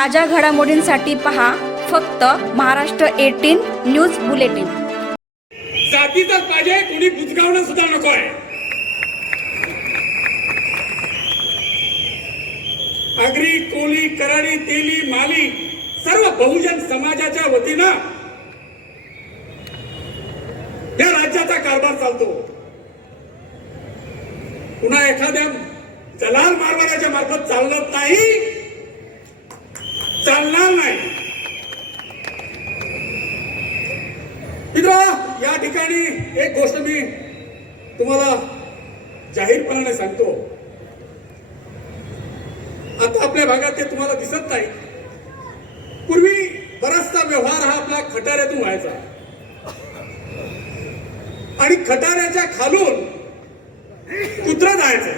ताज्या घडामोडींसाठी पहा फक्त महाराष्ट्र एटीन न्यूज बुलेटिन. जातीचाच पाहिजे कोणी बुजगावणं सुद्धा नको आहे आगरी कोली कराडी तेली माली सर्व बहुजन समाजाच्या वतीनं या राज्याचा कारभार चालतो. पुन्हा एखाद्या जलाल मारवाड्याच्या मार्फत चालत नाही चालणार नाही. मित्र या ठिकाणी एक गोष्ट मी तुम्हाला जाहीरपणाने सांगतो. आता आपल्या भागात ते तुम्हाला दिसत नाही. पूर्वी बराचसा व्यवहार हा आपला खटाऱ्यातून व्हायचा. आणि खटाऱ्याच्या खालून कुत्रा जायचं.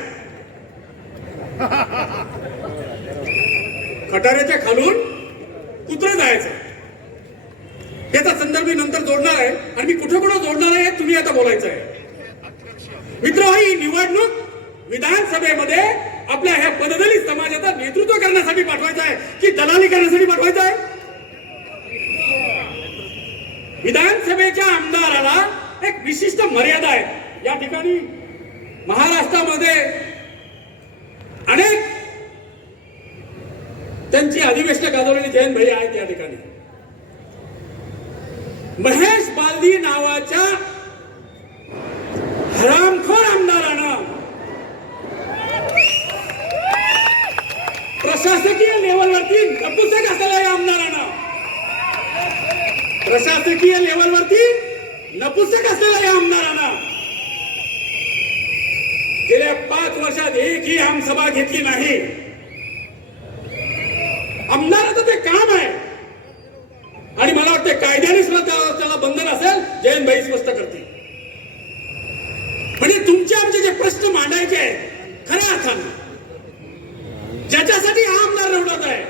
खटाऱ्याच्या खालून कुत्र जायचं. याचा संदर्भ मी नंतर जोडणार आहे आणि मी कुठं कुठं जोडणार आहे तुम्ही आता बोलायचं आहे. मित्र ही निवडणूक विधानसभेमध्ये आपल्या ह्या पददलित समाजाचं नेतृत्व करण्यासाठी पाठवायचं आहे की दलाली करण्यासाठी पाठवायचं आहे? विधानसभेच्या आमदाराला एक विशिष्ट मर्यादा आहे. या ठिकाणी महाराष्ट्रामध्ये अनेक त्यांची अधिवेशनं गाजवलेली जयंत भाई आहेत या ठिकाणी. महेश बालदी नावाच्या हरामखोर आमदारानं प्रशासकीय लेवलवरती नपुसक असलेल्या या आमदारानं. प्रशासकीय लेवलवरती नपुसक असलेल्या या आमदारानं. गेल्या पाच वर्षात एकही आमसभा घेतली नाही. आमदाराचं ते काम आहे. आणि मला वाटतं कायद्याने सुद्धा त्याला बंधन असेल जयंत भाई स्पष्ट करते म्हणजे तुमचे आमचे जे प्रश्न मांडायचे आहेत खऱ्या अर्थानं ज्याच्यासाठी हा आमदार निवडत आहे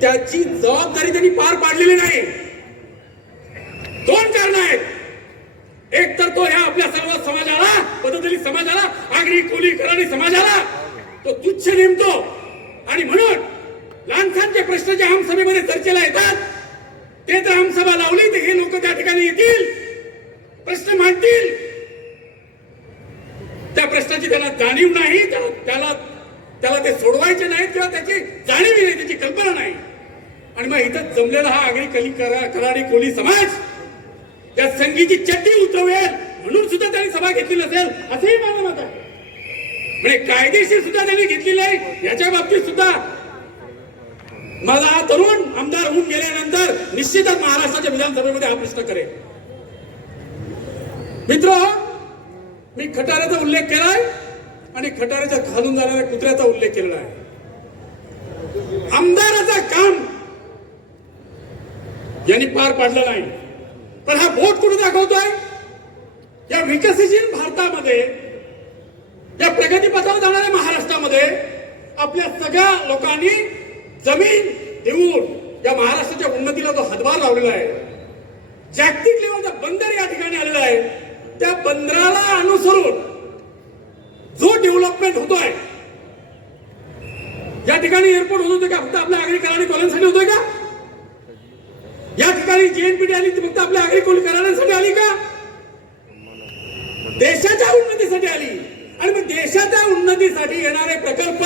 त्याची जबाबदारी त्यांनी पार पाडलेली नाही. दोन कारण आहेत. एक तर तो ह्या आपल्या सर्व समाजाला पद्धतीने समाजाला आगरी कोली कराडी समाजाला तो तुच्छ नेमतो. आणि म्हणून लहानखानचे प्रश्न जे आमसभेमध्ये चर्चेला येतात ते तर आमसभा लावली तर हे लोक त्या ठिकाणी येतील प्रश्न मांडतील. त्या प्रश्नाची त्याला जाणीव नाही त्याला त्याला त्याला ते सोडवायचे नाही किंवा त्याची जाणीव नाही त्याची कल्पना नाही. आणि मग इथं जमलेला हा आगरी कली करा कराडी कोली समाज त्या संगीची चड्डी उतरवेल म्हणून सुद्धा त्यांनी सभा घेतली नसेल असंही माझं मत आहे. म्हणजे कायदेशीर सुद्धा त्यांनी घेतलेलं आहे याच्या बाबतीत सुद्धा माझा हा तरुण आमदार होऊन गेल्यानंतर निश्चितच महाराष्ट्राच्या विधानसभेमध्ये हा प्रश्न करेल मित्र मी खटाऱ्याचा उल्लेख केलाय आणि खटाऱ्याच्या खालून जाणाऱ्या कुत्र्याचा उल्लेख केलेला आहे. आमदाराचं काम यांनी पार पाडलं नाही. पण हा बोट कुठे दाखवतोय? या विकसनशील भारतामध्ये या प्रगतीपथावर जाणाऱ्या महाराष्ट्रामध्ये आपल्या सगळ्या लोकांनी जमीन देऊन या महाराष्ट्राच्या उन्नतीला जो हातभार लावलेला आहे जागतिक लेवलचा बंदर या ठिकाणी आलेला आहे. त्या बंदराला अनुसरून जो डेव्हलपमेंट होतोय या ठिकाणी एअरपोर्ट होत होते का? फक्त आपल्या आगरी कराडी होतोय का? या ठिकाणी जीएनपीटी आली ती फक्त आपल्या आगरी कोली आली का? देशाच्या उन्नतीसाठी आली. आणि मग देशाच्या उन्नतीसाठी येणारे प्रकल्प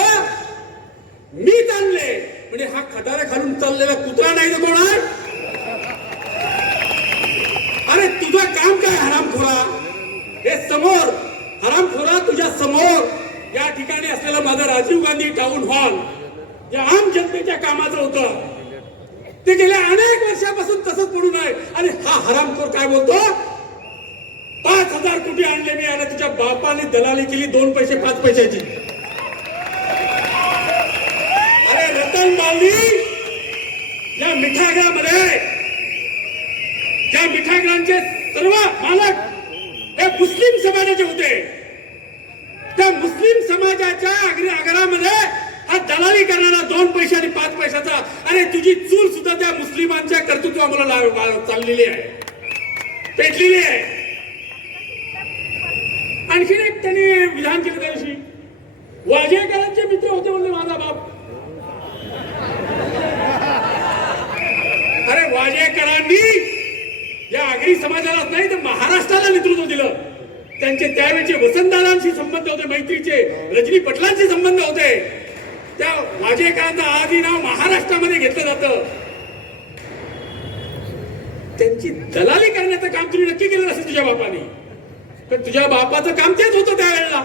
मी आणले. म्हणजे हा खटारा खालून चाललेला कुत्रा नाही ना कोणा अरे तुझं काम काय हरामखोरा? हे समोर हरामखोरा तुझ्या समोर या ठिकाणी असलेला माझा राजीव गांधी टाउन हॉल जे आम जनतेच्या कामाचं होतं ते गेल्या अनेक वर्षापासून तसंच पडून आहे. आणि हा हरामखोर काय बोलतो? पाच हजार कोटी आणले मी आणि तुझ्या बापाने दलाली केली दोन पैसे पाच पैशाची अरे रतन माली या मिठागरामध्ये ज्या मिठागरांचे सर्व मालक हे मुस्लिम समाजाचे होते. त्या मुस्लिम समाजाच्या आग्र- हा दलाली करणारा दोन पैसे आणि पाच पैशाचा आणि तुझी चूल सुद्धा त्या मुस्लिमांच्या कर्तृत्वामुळे चाललेली आहे. पेटलेली आहे. आणखीन एक त्यांनी विधान केलं त्या दिवशी वाजेकरांचे मित्र होते म्हणले माझा बाप. मराठी समाजालाच नाही तर महाराष्ट्राला नेतृत्व दिलं. त्यांचे त्यावेळेचे वसंतदारांशी संबंध होते मैत्रीचे रजनी पटलांशी संबंध होते. त्या वाजेकरांचं आधी नाव महाराष्ट्रामध्ये घेतलं जातं. त्यांची दलाली करण्याचं काम तुम्ही नक्की केलं असेल तुझ्या बापाने. पण तुझ्या बापाचं काम तेच होतं त्यावेळेला.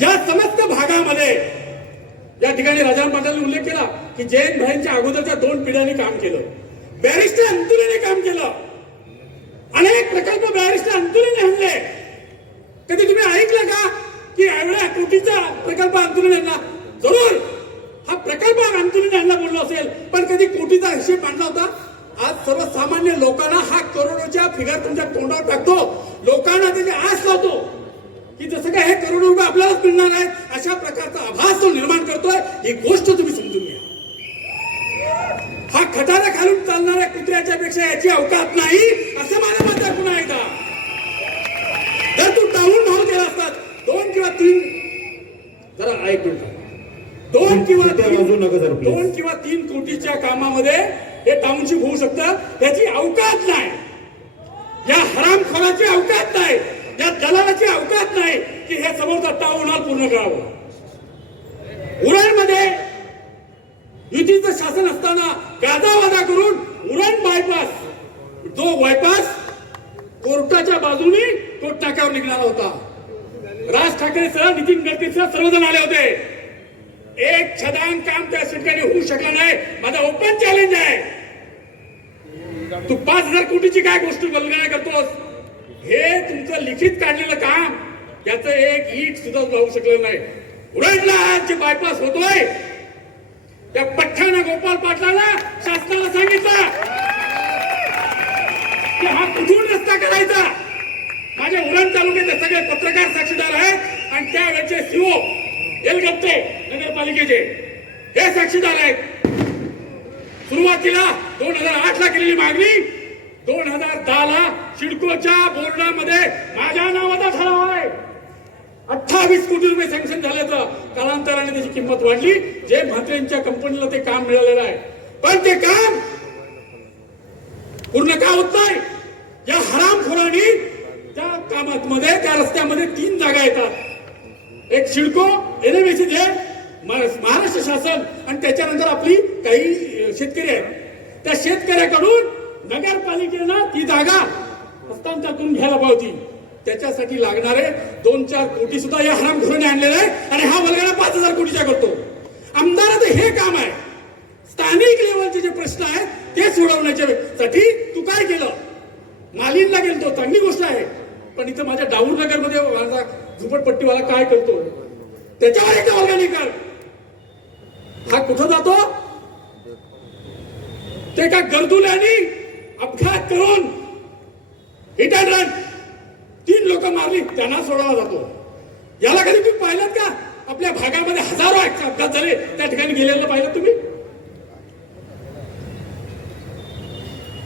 या समस्त भागामध्ये या ठिकाणी राजाराम पाटलांनी उल्लेख केला की जैन भाईंच्या अगोदरच्या दोन पिढ्यांनी काम केलं. बॅरिस्टर अंतुरेने काम केलं. अनेक प्रकल्प बॅरिस्टर अंतुरेने आणले. कधी तुम्ही ऐकलं का की एवढ्या कोटीचा प्रकल्प अंतुरेने आणला? जरूर. हा प्रकल्प अंतुरेने आणला बोललो असेल पण कधी कोटीचा हिशेब मांडला होता? आज सर्वसामान्य लोकांना हा करोडोच्या फिगर तुमच्या तोंडावर टाकतो. लोकांना त्याची आस लावतो की जसं काय हे करोडो रुपये आपल्यालाच मिळणार आहेत अशा प्रकारचा आभास तो निर्माण करतोय. ही गोष्ट तुम्ही समजून घ्या. खटारा खालून चालणाऱ्या कुत्र्याच्या पेक्षा याची अवकात नाही असं माझं मत आहे पुन्हा एकदा. जर तू टाऊन भाव केला असतात दोन किंवा तीन जरा ऐक दोन किंवा तीन. दोन किंवा तीन कोटीच्या कामामध्ये हे टाउनशिप होऊ शकतं. त्याची अवकात नाही. या हरामखोराची अवकात नाही. या दलालाची अवकात नाही की हे समोरचा टाऊन हॉल पूर्ण करावं. उरणमध्ये युतीचं शासन असताना गाजावाजा करून उरण बायपास तो बायपास कोर्टाच्या बाजूने तो टाकावर निघाला होता. राज ठाकरे सर नितीन गडकरी सर सर्वजण आले होते. एक छदान काम त्या ठिकाणी होऊ शकलं नाही. माझा ओपन चॅलेंज आहे. तू पाच हजार कोटीची काय गोष्ट बलगाय करतोस? हे तुमचं लिखित काढलेलं काम याचं एक ईट सुद्धा जाऊ शकलं नाही. उडडला आज जे बायपास होतोय त्या पठ्ठ्यानं गोपाल पाटलाला शासनाला सांगितलं. की हा कुठून रस्ता करायचा. माझ्या उरण तालुक्याचे सगळे पत्रकार साक्षीदार आहेत आणि त्यावेळेचे सीओ एलगत्ते नगरपालिकेचे हे साक्षीदार आहेत. सुरुवातीला दोन हजार आठ ला केलेली मागणी दोन हजार दहा ला सिडकोच्या बोर्डामध्ये माझ्या नावाचा ठराव. आहे कोटी रुपये सँक्शन झाल्याचं कालांतराने त्याची किंमत वाढली. जे म्हात्रेंच्या कंपनीला ते काम मिळालेलं आहे. पण ते काम पूर्ण का होत नाही? या हरामखोरांनी त्या कामात मध्ये त्या रस्त्यामध्ये तीन जागा येतात. एक शिडको एनएमएसी जे महाराष्ट्र शासन आणि त्याच्यानंतर आपली काही शेतकरी आहेत. त्या शेतकऱ्याकडून नगरपालिकेनं ती जागा हस्तांतर करून घ्यायला पावती. त्याच्यासाठी लागणारे दोन चार कोटी सुद्धा या हरामखोराने आणलेले आहे आणि हा वल्गणा पाच हजार कोटीचा करतो. आमदाराचं हे काम आहे. स्थानिक लेवलचे जे प्रश्न आहेत ते सोडवण्याच्यासाठी तू काय केलं? मालिनला गेलतो. चांगली गोष्ट आहे. पण इथं माझ्या डाऊर नगरमध्ये माझा झुपटपट्टीवाला काय करतो? त्याच्यावर एक वर्गाने कर हा कुठं जातो? ते का गरजुल्यानी अपघात करून हिट अँड रन तीन मारली त्यांना सोडवला जातो. याला कधी तुम्ही पाहिलं का? आपल्या भागामध्ये हजारो अपघात झाले त्या ठिकाणी गेलेलं पाहिलं तुम्ही?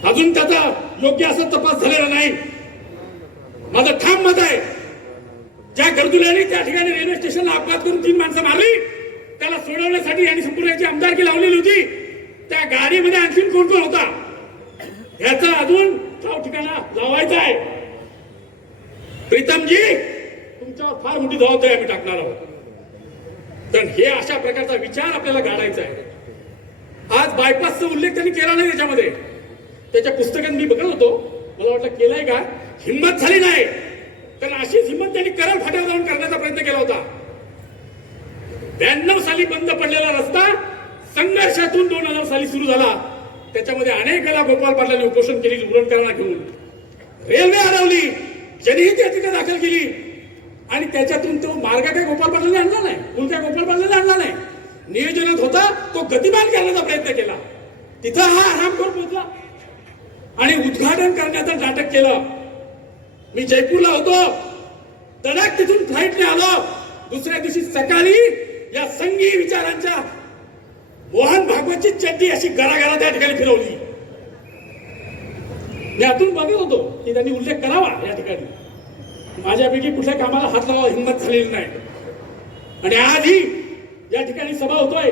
अजून त्याचा योग्य असा तपास झालेला नाही. माझं ठाम मत आहे ज्या गर्दुल्याने त्या ठिकाणी रेल्वे स्टेशनला अपघात करून तीन माणसं मारली त्याला सोडवण्यासाठी यांनी संपूर्ण याची आमदारकी लावलेली होती. त्या गाडीमध्ये आणखीन कोण कोण होता? ह्याचा अजून ठाव ठिकाणा लावायचा आहे. प्रीतमजी तुमच्यावर फार मोठी जबाबदारी आम्ही टाकणार आहोत. तर हे अशा प्रकारचा विचार आपल्याला गाडायचा आहे. आज बायपासचा उल्लेख त्यांनी केला नाही त्याच्यामध्ये. त्याच्या पुस्तकात मी बघत होतो. मला वाटलं केलंय का? हिंमत झाली नाही. कारण अशीच हिंमत त्यांनी करल फाट्यावर जाऊन करण्याचा प्रयत्न केला होता. ब्याण्णव साली बंद पडलेला रस्ता संघर्षातून दोन हजार साली सुरू झाला. त्याच्यामध्ये अनेक वेळा गोपाल पाटलांनी उपोषण केली उरणकरांना घेऊन. रेल्वे हरवली. जनहित याचिका दाखल केली. आणि त्याच्यातून तो मार्ग काय गोपाल पाटलांनी आणला नाही. पूल काय गोपाल पाटलांनी आणला नाही. नियोजनात होता तो गतिमान करण्याचा प्रयत्न केला. तिथं हा आरामखोर पोहोचला. आणि उद्घाटन करण्याचं नाटक केलं. मी जयपूरला होतो. तडाक तिथून फ्लाईटने आलो. दुसऱ्या दिवशी सकाळी या संघी विचारांच्या मोहन भागवतची चड्डी अशी घराघरा त्या ठिकाणी फिरवली. आतून बघत होतो की त्यांनी उल्लेख करावा या ठिकाणी. माझ्यापैकी कुठल्या कामाला हात लावा हिंमत झालेली नाही. आणि आधी या ठिकाणी सभा होतोय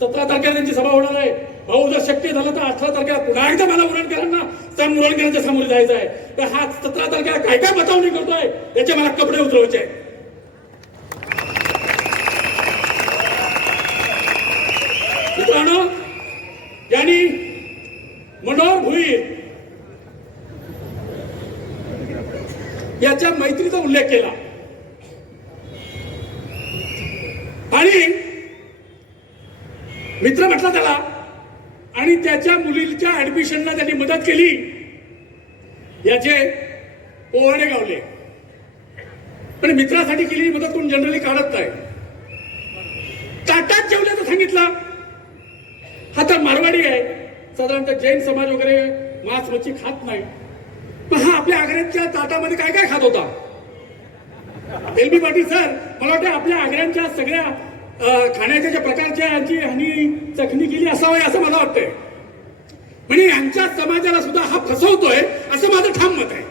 सतरा तारखेला त्यांची सभा होणार आहे. भाऊ जर शक्य झालं तर अठरा तारखेला पुन्हा एकदा मला उरणकरांना त्या मुरणकरांच्या समोर जायचं आहे. तर हा सतरा तारखेला काय काय बतावणी करतोय याचे मला कपडे उतरवायचे आहेत. मित्रांनो यांनी मनोहर भुईर याच्या मैत्रीचा उल्लेख केला. आणि मित्र म्हटला त्याला आणि त्याच्या मुलीच्या ऍडमिशनला त्यांनी मदत केली. याचे पोवाडे गावले. पण मित्रासाठी केलेली मदत कोण जनरली काढत नाही. ताटात जेवल्याचं सांगितलं. हा तर मारवाडी आहे. साधारणतः जैन समाज वगैरे मांस मच्छी खात नाही. पहा आपल्या आग्र्यांच्या ताटामध्ये काय काय खात होता? एल बी पाटील सर मला वाटतं आपल्या आग्र्यांच्या सगळ्या खाण्याच्या ज्या प्रकारच्या यांची ह्यांनी चखणी केली असावं असं मला वाटतंय. म्हणजे यांच्या समाजाला सुद्धा हा फसवतोय असं माझं ठाम मत आहे.